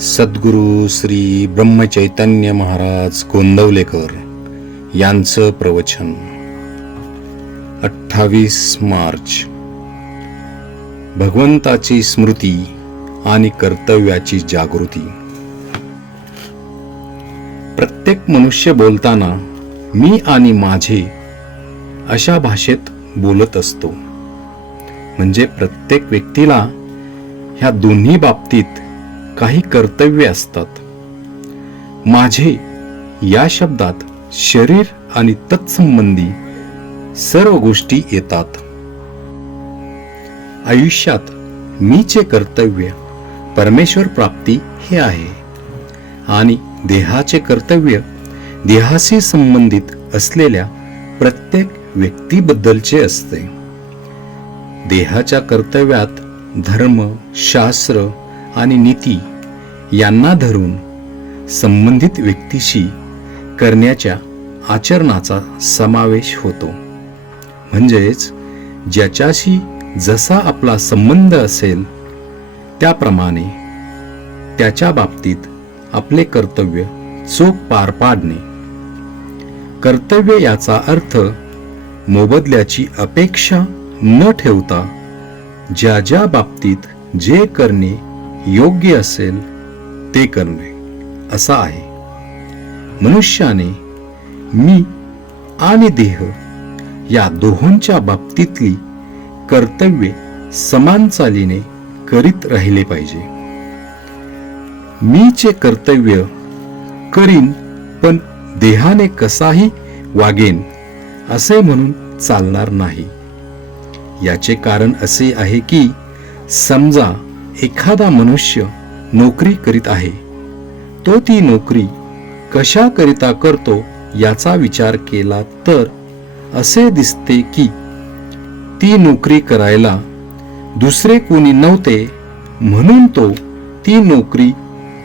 सद्गुरू श्री ब्रह्मचैतन्य महाराज गोंदवलेकर यांचं प्रवचन 28 मार्च. भगवंताची स्मृती आणि कर्तव्याची जागृती. प्रत्येक मनुष्य बोलताना मी आणि माझे अशा भाषेत बोलत असतो. म्हणजे प्रत्येक व्यक्तीला ह्या दोन्ही बाबतीत काही कर्तव्य असतात. माझे या शब्दात शरीर आणि तत्संबंधी सर्व गोष्टी येतात. आयुष्यात मीचे कर्तव्य परमेश्वर प्राप्ती हे आहे आणि देहाचे कर्तव्य देहाशी संबंधित असलेल्या प्रत्येक व्यक्तीबद्दलचे असते. देहाच्या कर्तव्यात धर्म, शास्त्र आणि नीती यांना धरून संबंधित व्यक्तीशी करण्याच्या आचरणाचा समावेश होतो. म्हणजेच ज्याच्याशी जसा आपला संबंध असेल त्याप्रमाणे त्याच्या बाबतीत आपले कर्तव्य चोख पार पाडणे. कर्तव्य याचा अर्थ मोबदल्याची अपेक्षा न ठेवता ज्या ज्या बाबतीत जे करणे योग्य असेल ते करणे असा आहे. मनुष्याने मी आणि देह या दोहोंच्या बाबतीतली कर्तव्ये समान चालीने करीत राहिले पाहिजे. मीचे कर्तव्य करीन पण देहाने कसाही वागेन असे म्हणून चालणार नाही. याचे कारण असे आहे की समजा एखादा मनुष्य नोकरी करीत आहे. तो ती नोकरी कशाकरिता करतो याचा विचार केला तर असे दिसते की ती नोकरी करायला दुसरे कोणी नव्हते म्हणून तो ती नोकरी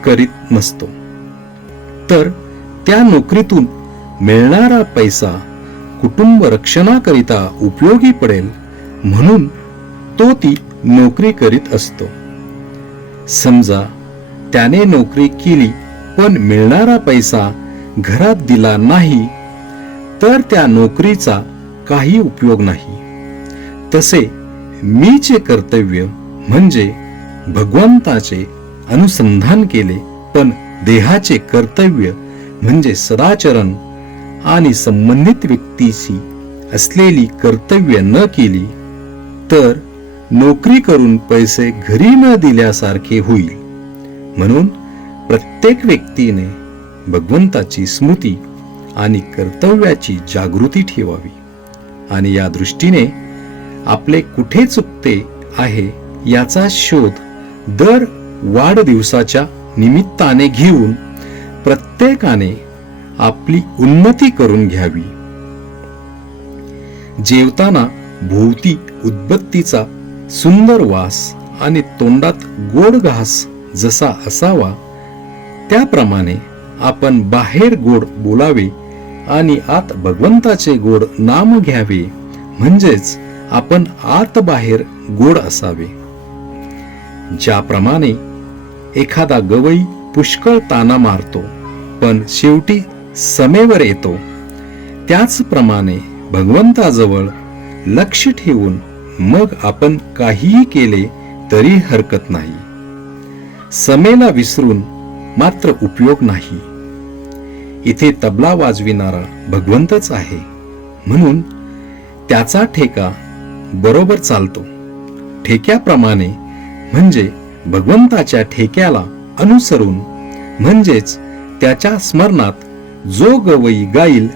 करीत नसतो. तर त्या नोकरीतून मिळणारा पैसा कुटुंब रक्षणाकरिता उपयोगी पडेल म्हणून तो ती नोकरी करीत असतो. समजा त्याने नोकरी केली पण मिळणारा पैसा घरात दिला नाही तर त्या नोकरीचा काही उपयोग नाही. तसे मीचे कर्तव्य म्हणजे भगवंताचे अनुसंधान केले पण देहाचे कर्तव्य म्हणजे सदाचरण आणि संबंधित व्यक्तीशी असलेली कर्तव्य न केली तर नोकरी करून पैसे घरी न दिल्यासारखे होईल. म्हणून प्रत्येक व्यक्तीने भगवंताची स्मृती आणि कर्तव्याची जागृती ठेवावी आणि या दृष्टीने आपले कुठे चुकते आहे याचा शोध दर वाढदिवसाच्या निमित्ताने घेऊन प्रत्येकाने आपली उन्नती करून घ्यावी. जेवताना भोवती उदबत्तीचा सुंदर वास आणि तोंडात गोड घास जसा असावा त्याप्रमाणे आपण बाहेर गोड बोलावे आणि आत भगवंताचे गोड नाम घ्यावे. म्हणजेच आपण आत बाहेर गोड असावे. ज्याप्रमाणे एखादा गवई पुष्कळ ताना मारतो पण शेवटी समेवर येतो त्याचप्रमाणे भगवंताजवळ लक्ष ठेवून मग आपण काहीही केले तरी हरकत नाही. समेला विसरून मात्र उपयोग नाही. इथे तबला वाजविणारा भगवंतच आहे म्हणून त्याचा ठेका बरोबर चालतो. ठेक्याप्रमाणे म्हणजे भगवंताच्या ठेक्याला अनुसरून म्हणजेच त्याच्या स्मरणात जो गवई गाईल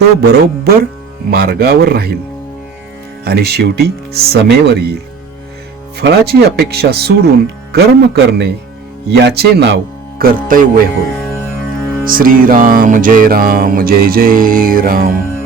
तो बरोबर मार्गावर राहील आणि शेवटी समेवर येईल. फळाची अपेक्षा सोडून कर्म करणे याचे नाव कर्तव्य होय. श्रीराम जय राम जय जय राम.